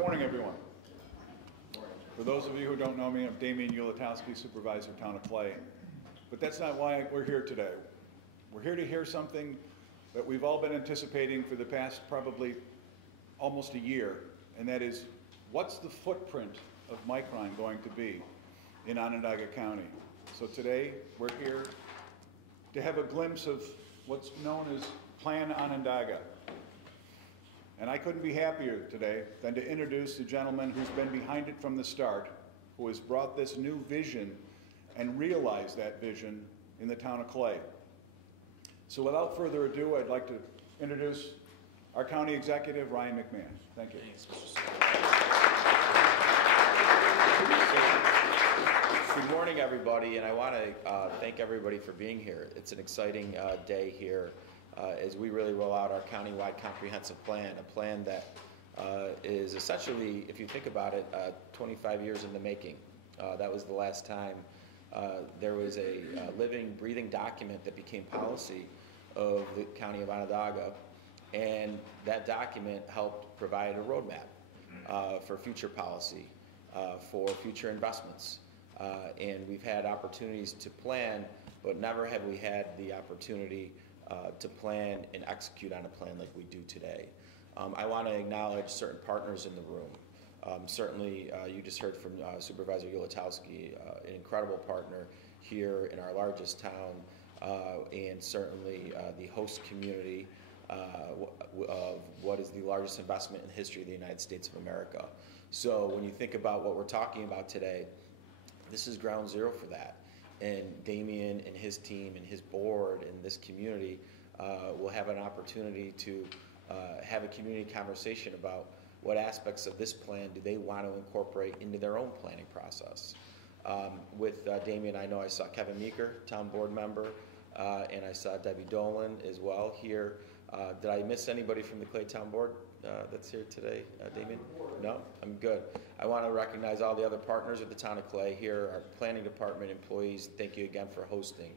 Morning, everyone. For those of you who don't know me, I'm Damian Ulatowski, Supervisor, Town of Clay. But that's not why we're here today. We're here to hear something that we've all been anticipating for the past probably almost a year, and that is, what's the footprint of Micron going to be in Onondaga County? So today, we're here to have a glimpse of what's known as Plan Onondaga. And I couldn't be happier today than to introduce the gentleman who's been behind it from the start, who has brought this new vision and realized that vision in the town of Clay. So without further ado, I'd like to introduce our county executive, Ryan McMahon. Thank you. Thanks, Mr. Good morning, everybody, and I want to thank everybody for being here. It's an exciting day here as we really roll out our countywide comprehensive plan, a plan that is essentially, if you think about it, 25 years in the making. That was the last time there was a living, breathing document that became policy of the County of Onondaga, and that document helped provide a roadmap for future policy, for future investments. And we've had opportunities to plan, but never have we had the opportunity to plan and execute on a plan like we do today. I want to acknowledge certain partners in the room. Certainly, you just heard from Supervisor Ulatowski, an incredible partner here in our largest town, and certainly the host community of what is the largest investment in the history of the United States of America. So when you think about what we're talking about today, this is ground zero for that. And Damian and his team and his board and this community will have an opportunity to have a community conversation about what aspects of this plan do they want to incorporate into their own planning process. With Damian, I know I saw Kevin Meeker, town board member, and I saw Debbie Dolan as well here. Did I miss anybody from the Clay Town Board that's here today, Damian? No? I'm good. I want to recognize all the other partners of the town of Clay here, our planning department employees. Thank you again for hosting.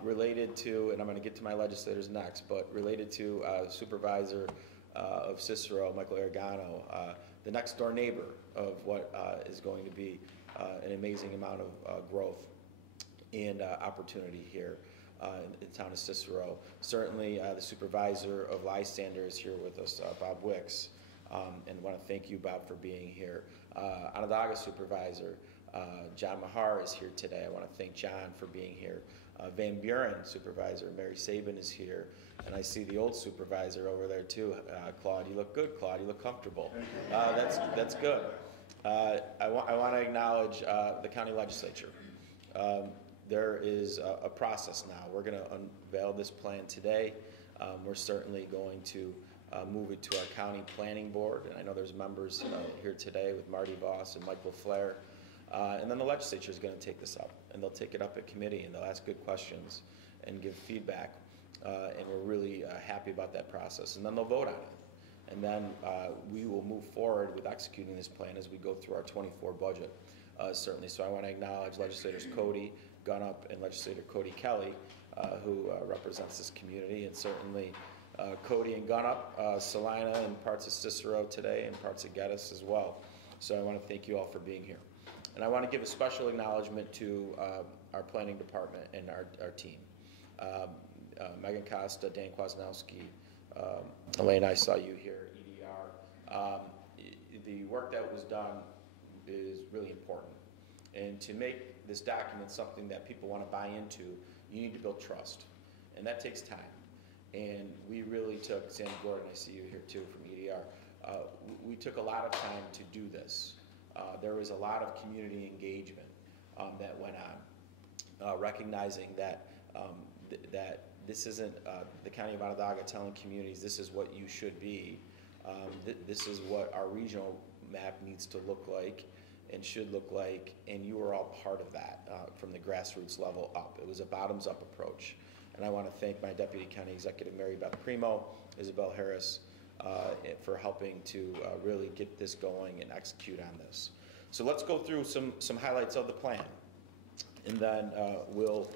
Related to, and I'm going to get to my legislators next, but related to Supervisor of Cicero, Michael Aragano, the next door neighbor of what is going to be an amazing amount of growth and opportunity here in the town of Cicero. Certainly the supervisor of Lysander is here with us, Bob Wicks, and want to thank you, Bob, for being here. Onondaga supervisor, John Mahar is here today. I want to thank John for being here. Van Buren supervisor, Mary Sabin is here, and I see the old supervisor over there too. Claude, you look good, Claude, you look comfortable. That's good. I want to acknowledge the county legislature. There is a process now. We're going to unveil this plan today. We're certainly going to move it to our county planning board, and I know there's members here today with Marty Voss and Michael Flair. And then the legislature is going to take this up, and they'll take it up at committee, and they'll ask good questions and give feedback, and we're really happy about that process. And then they'll vote on it. And then we will move forward with executing this plan as we go through our 24 budget, certainly. So I want to acknowledge legislators Cody Gunup and legislator Cody Kelly, who represents this community, and certainly Cody and Gunup, Salina and parts of Cicero today and parts of Geddes as well. So I want to thank you all for being here. And I want to give a special acknowledgement to our planning department and our team. Megan Costa, Dan Kwasnowski, Elaine, I saw you here, EDR. The work that was done is really important. And to make this document something that people want to buy into, you need to build trust. And that takes time. And we really took, Sandy Gordon, I see you here too from EDR, we took a lot of time to do this. There was a lot of community engagement that went on, recognizing that that this isn't the County of Onondaga telling communities this is what you should be. This is what our regional map needs to look like and should look like, and you are all part of that from the grassroots level up. It was a bottoms-up approach. And I want to thank my Deputy County Executive Mary Beth Primo, Isabel Harris, for helping to really get this going and execute on this. So let's go through some highlights of the plan, and then we'll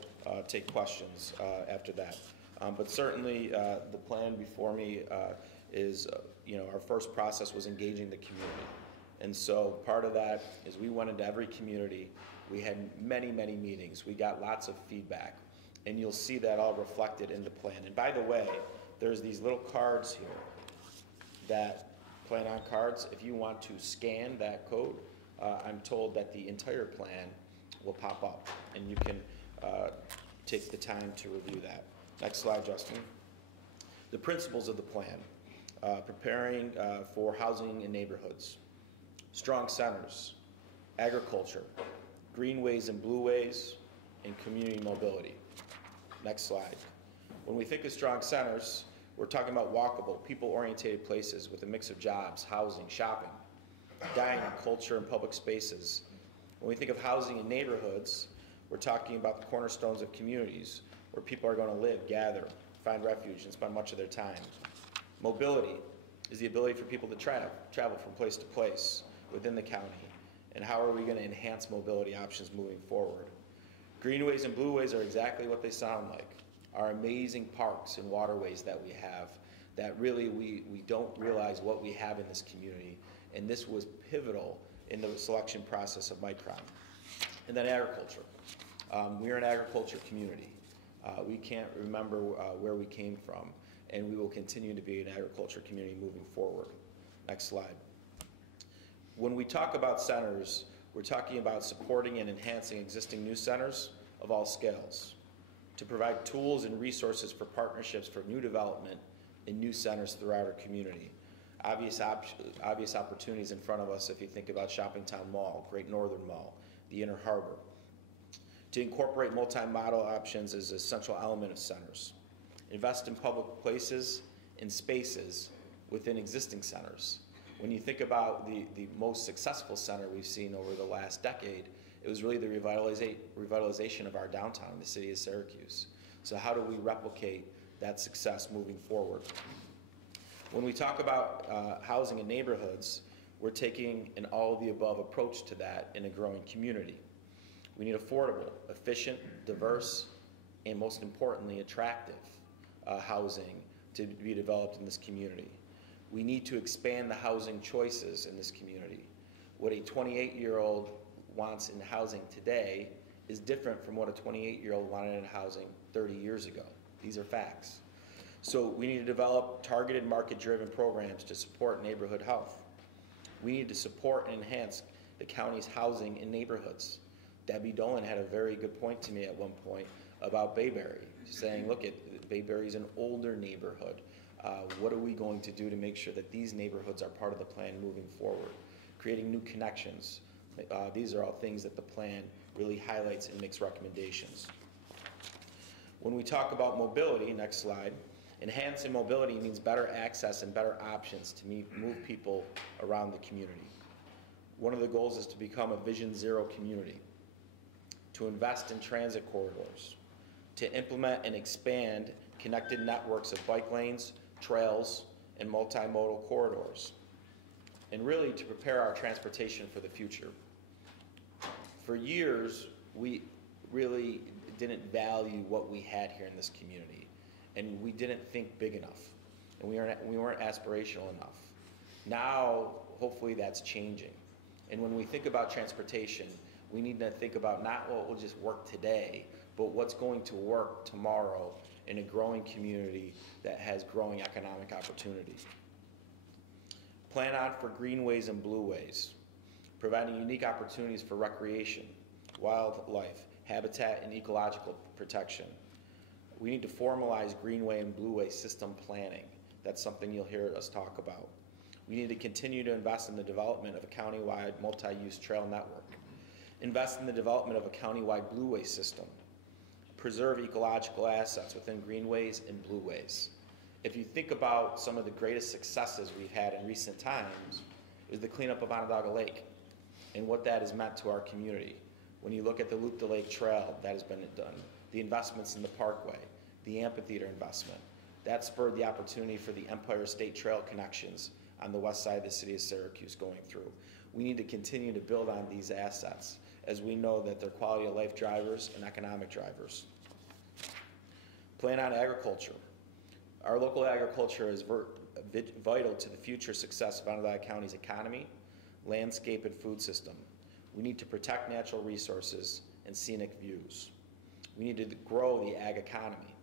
take questions after that. But certainly the plan before me is, our first process was engaging the community. And so part of that is we went into every community. We had many, many meetings. We got lots of feedback. And you'll see that all reflected in the plan. And by the way, there's these little cards here that PlanON cards. If you want to scan that code, I'm told that the entire plan will pop up, and you can take the time to review that. Next slide, Justin. The principles of the plan. Preparing for housing in neighborhoods. Strong centers, agriculture, greenways and blueways, and community mobility. Next slide. When we think of strong centers, we're talking about walkable, people-oriented places with a mix of jobs, housing, shopping, dining, culture, and public spaces. When we think of housing in neighborhoods, we're talking about the cornerstones of communities where people are going to live, gather, find refuge, and spend much of their time. Mobility is the ability for people to travel from place to place within the county. And how are we going to enhance mobility options moving forward? Greenways and blueways are exactly what they sound like. Our amazing parks and waterways that we have, that really we don't realize what we have in this community. And this was pivotal in the selection process of Micron. And then agriculture. We're an agriculture community. We can't remember where we came from, and we will continue to be an agriculture community moving forward. Next slide. When we talk about centers, we're talking about supporting and enhancing existing new centers of all scales, to provide tools and resources for partnerships for new development in new centers throughout our community. Obvious opportunities in front of us if you think about Shoppingtown Mall, Great Northern Mall, the Inner Harbor. To incorporate multi-model options is an essential element of centers. Invest in public places and spaces within existing centers. When you think about the most successful center we've seen over the last decade, it was really the revitalization of our downtown in the city of Syracuse. So how do we replicate that success moving forward? When we talk about housing in neighborhoods, we're taking an all-of-the-above approach to that in a growing community. We need affordable, efficient, diverse, and most importantly, attractive housing to be developed in this community. We need to expand the housing choices in this community. What a 28-year-old wants in housing today is different from what a 28-year-old wanted in housing 30 years ago. These are facts. So we need to develop targeted market-driven programs to support neighborhood health. We need to support and enhance the county's housing in neighborhoods. Debbie Dolan had a very good point to me at one point about Bayberry, saying, look, Bayberry's an older neighborhood. What are we going to do to make sure that these neighborhoods are part of the plan moving forward? Creating new connections. These are all things that the plan really highlights and makes recommendations. When we talk about mobility, next slide, enhancing mobility means better access and better options to move people around the community. One of the goals is to become a Vision Zero community, to invest in transit corridors, to implement and expand connected networks of bike lanes, trails, and multimodal corridors, and really to prepare our transportation for the future. For years, we really didn't value what we had here in this community, and we didn't think big enough, and we weren't aspirational enough. Now, hopefully that's changing. And when we think about transportation, we need to think about not what will just work today, but what's going to work tomorrow in a growing community that has growing economic opportunity. PlanON for greenways and blueways, providing unique opportunities for recreation, wildlife, habitat, and ecological protection. We need to formalize greenway and blueway system planning. That's something you'll hear us talk about. We need to continue to invest in the development of a countywide multi-use trail network. Invest in the development of a countywide blueway system. Preserve ecological assets within greenways and blueways. If you think about some of the greatest successes we've had in recent times, is the cleanup of Onondaga Lake and what that has meant to our community. When you look at the Loop the Lake Trail that has been done, the investments in the parkway, the amphitheater investment, that spurred the opportunity for the Empire State Trail connections on the west side of the city of Syracuse going through. We need to continue to build on these assets, as we know that they're quality of life drivers and economic drivers. PlanON agriculture. Our local agriculture is vital to the future success of Onondaga County's economy, landscape, and food system. We need to protect natural resources and scenic views. We need to grow the ag economy.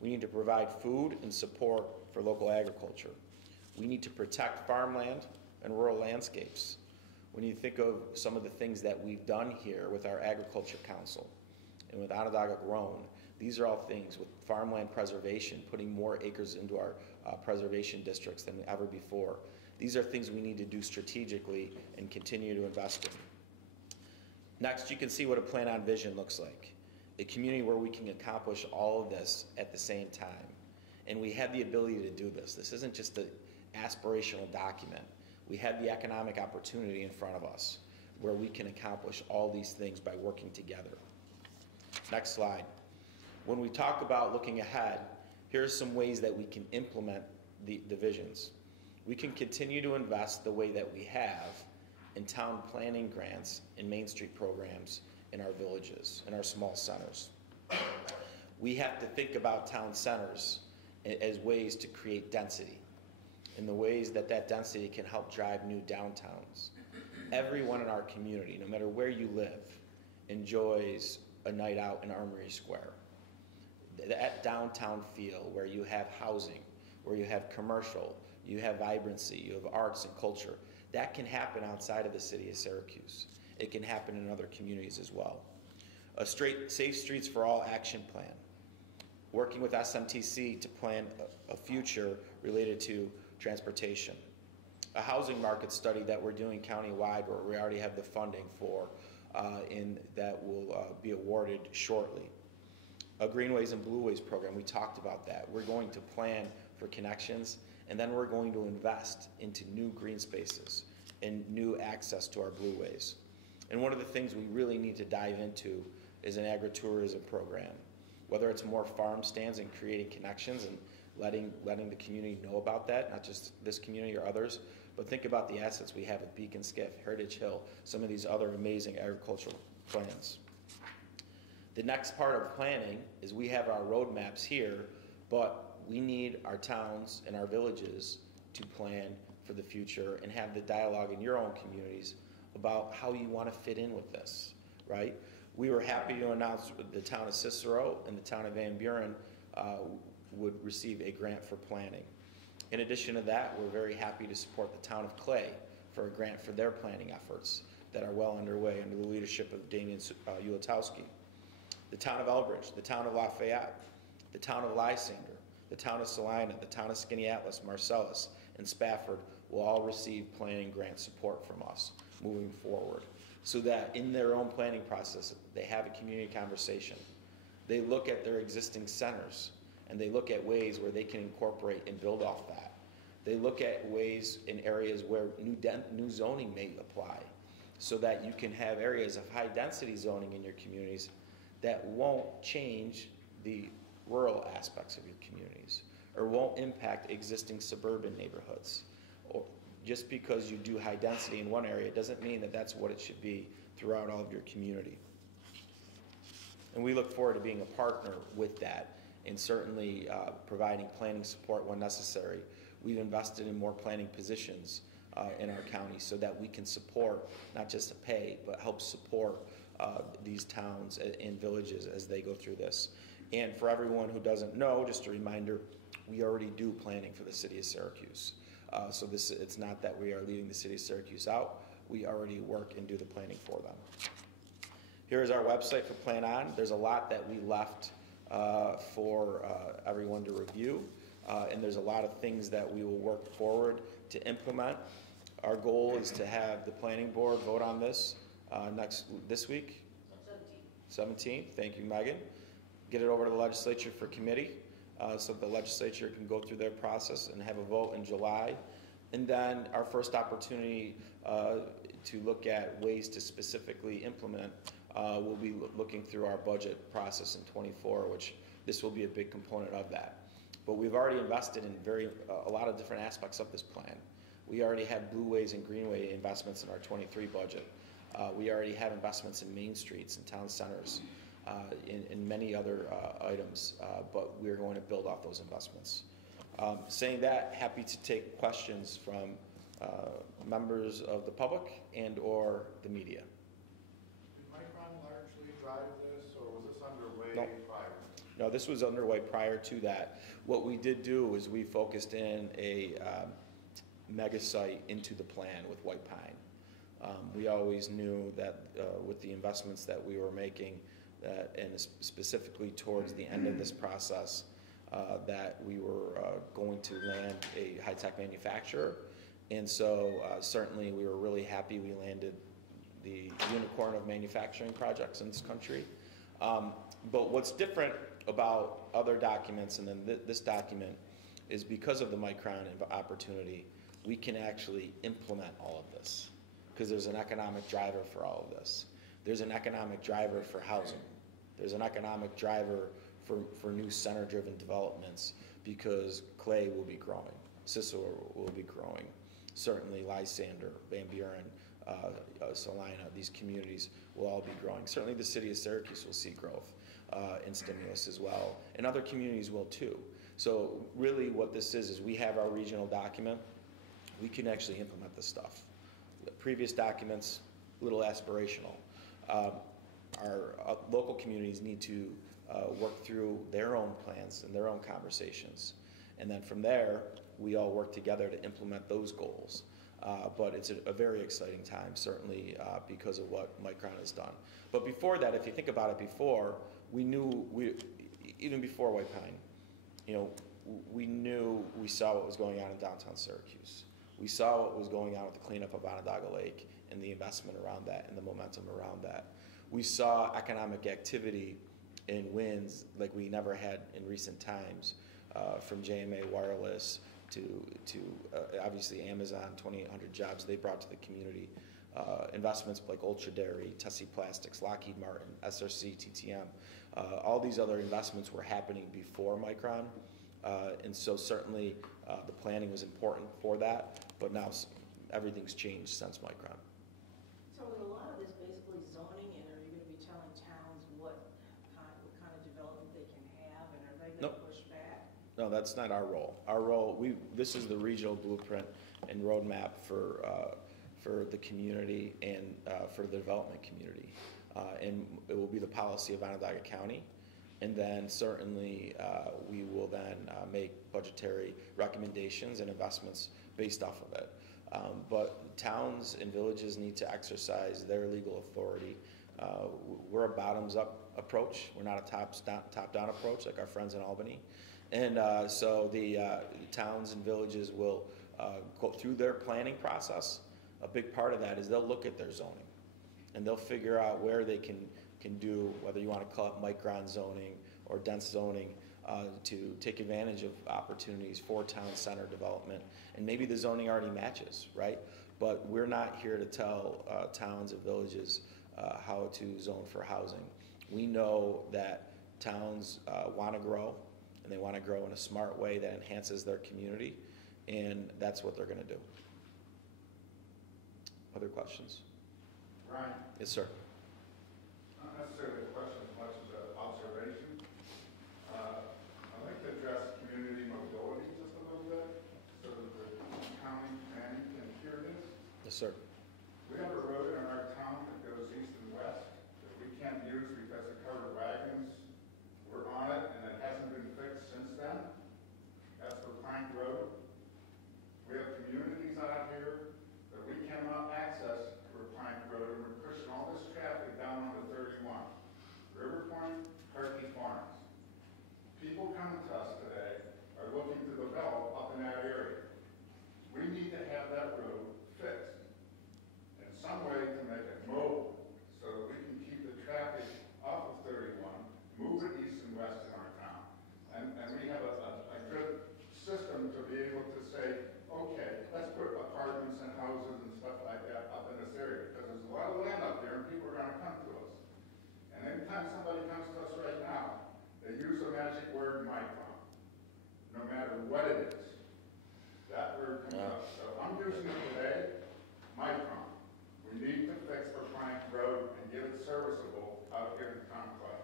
We need to provide food and support for local agriculture. We need to protect farmland and rural landscapes. When you think of some of the things that we've done here with our Agriculture Council and with Onondaga Grown, these are all things with farmland preservation, putting more acres into our preservation districts than ever before. These are things we need to do strategically and continue to invest in. Next, you can see what a PlanON vision looks like. A community where we can accomplish all of this at the same time. And we have the ability to do this. This isn't just an aspirational document. We have the economic opportunity in front of us where we can accomplish all these things by working together. Next slide. When we talk about looking ahead, here's some ways that we can implement the visions. We can continue to invest the way that we have in town planning grants and Main Street programs in our villages, in our small centers. We have to think about town centers as ways to create density, in the ways that that density can help drive new downtowns. Everyone in our community, no matter where you live, enjoys a night out in Armory Square. That downtown feel where you have housing, where you have commercial, you have vibrancy, you have arts and culture, that can happen outside of the city of Syracuse. It can happen in other communities as well. A Safe Streets for All action plan. Working with SMTC to plan a future related to transportation. A housing market study that we're doing countywide where we already have the funding for that will be awarded shortly. A Greenways and Blueways program, we talked about that. We're going to plan for connections and then we're going to invest into new green spaces and new access to our blueways. And one of the things we really need to dive into is an agritourism program, whether it's more farm stands and creating connections and letting the community know about that, not just this community or others, but think about the assets we have at Beacon Skiff, Heritage Hill, some of these other amazing agricultural plans. The next part of planning is we have our roadmaps here, but we need our towns and our villages to plan for the future and have the dialogue in your own communities about how you want to fit in with this, right? We were happy to announce the town of Cicero and the town of Van Buren would receive a grant for planning. In addition to that, we're very happy to support the town of Clay for a grant for their planning efforts that are well underway under the leadership of Damian Ulatowski. The town of Elbridge, the town of Lafayette, the town of Lysander, the town of Salina, the town of Skaneateles, Marcellus, and Spafford will all receive planning grant support from us moving forward so that in their own planning process, they have a community conversation. They look at their existing centers and they look at ways where they can incorporate and build off that. They look at ways in areas where new zoning may apply so that you can have areas of high density zoning in your communities that won't change the rural aspects of your communities or won't impact existing suburban neighborhoods. Or just because you do high density in one area doesn't mean that that's what it should be throughout all of your community. And we look forward to being a partner with that and certainly providing planning support when necessary. We've invested in more planning positions in our county so that we can support, not just to pay, but help support these towns and villages as they go through this. And for everyone who doesn't know, just a reminder, we already do planning for the city of Syracuse. So it's not that we are leaving the city of Syracuse out. We already work and do the planning for them. Here is our website for PlanON. There's a lot that we left for everyone to review. And there's a lot of things that we will work forward to implement. Our goal is to have the planning board vote on this this week. 17th. Thank you, Megan. Get it over to the legislature for committee so the legislature can go through their process and have a vote in July. And then our first opportunity to look at ways to specifically implement we'll be looking through our budget process in 24, which this will be a big component of that. But we've already invested in a lot of different aspects of this plan. We already have Blueways and Greenway investments in our 23 budget. We already have investments in main streets and town centers, in many other items, but we're going to build off those investments. Saying that, happy to take questions from members of the public and or the media. Did Micron largely drive this, or was this underway No. prior? No, this was underway prior to that. What we did do is we focused in a mega site into the plan with White Pine. We always knew that with the investments that we were making, and specifically towards the end of this process, that we were going to land a high-tech manufacturer. And so certainly we were really happy we landed the unicorn of manufacturing projects in this country. But what's different about other documents and then this document is because of the Micron opportunity, we can actually implement all of this because there's an economic driver for all of this. There's an economic driver for housing. There's an economic driver for new center-driven developments because Clay will be growing, Cicero will be growing, certainly Lysander, Van Buren, Salina, these communities will all be growing. Certainly the city of Syracuse will see growth and stimulus as well, and other communities will too. So really what this is we have our regional document, we can actually implement this stuff. The previous documents, a little aspirational. Our local communities need to work through their own plans and their own conversations. And then from there, we all work together to implement those goals. But it's a very exciting time, certainly because of what Micron has done. But before that, if you think about it before, even before White Pine, we saw what was going on in downtown Syracuse. We saw what was going on with the cleanup of Onondaga Lake and the investment around that and the momentum around that. We saw economic activity and wins like we never had in recent times, from JMA Wireless to obviously Amazon, 2,800 jobs they brought to the community. Investments like Ultra Dairy, Tessie Plastics, Lockheed Martin, SRC, TTM. All these other investments were happening before Micron. And so certainly the planning was important for that, but now everything's changed since Micron. So is a lot of this basically zoning, and are you going to be telling towns what kind of development they can have, and are they going to push back? No, that's not our role. Our role, this is the regional blueprint and roadmap for the community and for the development community. And it will be the policy of Onondaga County. And then certainly we will then make budgetary recommendations and investments based off of it. But towns and villages need to exercise their legal authority. We're a bottoms-up approach. We're not a top-down approach like our friends in Albany. And so the towns and villages will go through their planning process. A big part of that is they'll look at their zoning and they'll figure out where they can do, whether you want to call it micron zoning or dense zoning, to take advantage of opportunities for town center development. And maybe the zoning already matches, right? But we're not here to tell towns and villages how to zone for housing. We know that towns want to grow, and they want to grow in a smart way that enhances their community, and that's what they're going to do. Other questions? Ryan? Yes, sir. Not necessarily a question as much as an observation. I'd like to address community mobility just a little bit so that the county planning can hear this. Yes, sir. We have a road in our town that goes east and west that we can't use because the covered wagons were on it and it hasn't been fixed since then. That's for Pine Road. We have communities out here that we cannot access for Pine Road, and we're pushing all this traffic down onto 31. River Point, Turkey Farms. People coming to us today are looking to develop up in that area. We need to have that road fixed in some way to make it mobile so that we can keep the traffic off of 31, move it east and west in our town. And we have a good system to be able to say, okay, let's put apartments and houses and stuff like that up in this area because there's a lot of land up there and people are going to come to us. And anytime somebody comes to us right now, they use the magic word micron, no matter what it is. That word comes up. So I'm using it today, micron. We need to fix the Plank Road and get it serviceable out here in Town Clay.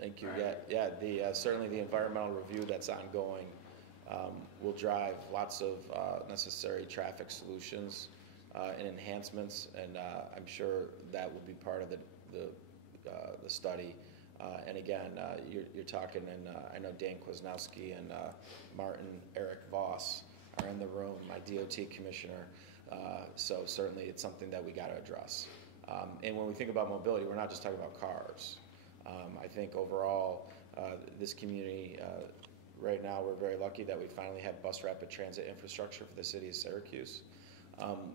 Thank you. Yeah. Certainly the environmental review that's ongoing will drive lots of necessary traffic solutions and enhancements, and I'm sure that will be part of the study. And again, you're talking, and I know Dan Kwasnowski and Martin Eric Voss are in the room, my DOT commissioner. So certainly it's something that we got to address. And when we think about mobility, we're not just talking about cars. I think overall, this community, right now, we're very lucky that we finally have bus rapid transit infrastructure for the city of Syracuse.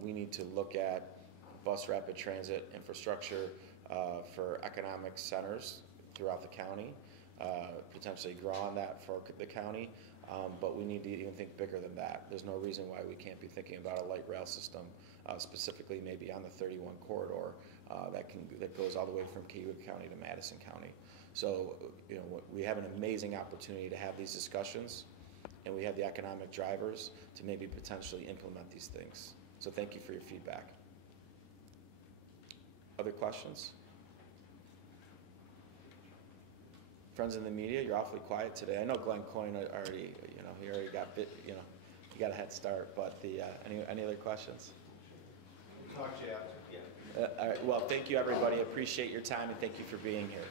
We need to look at bus rapid transit infrastructure for economic centers throughout the county, potentially grow on that for the county, but we need to even think bigger than that. There's no reason why we can't be thinking about a light rail system, specifically maybe on the 31 corridor that goes all the way from Cayuga County to Madison County. So, we have an amazing opportunity to have these discussions, and we have the economic drivers to maybe potentially implement these things. So thank you for your feedback. Other questions? Friends in the media, you're awfully quiet today. I know Glenn Coyne already, he already got he got a head start, but any other questions? Talk to you after. Yeah. All right, well, thank you, everybody. Appreciate your time, and thank you for being here.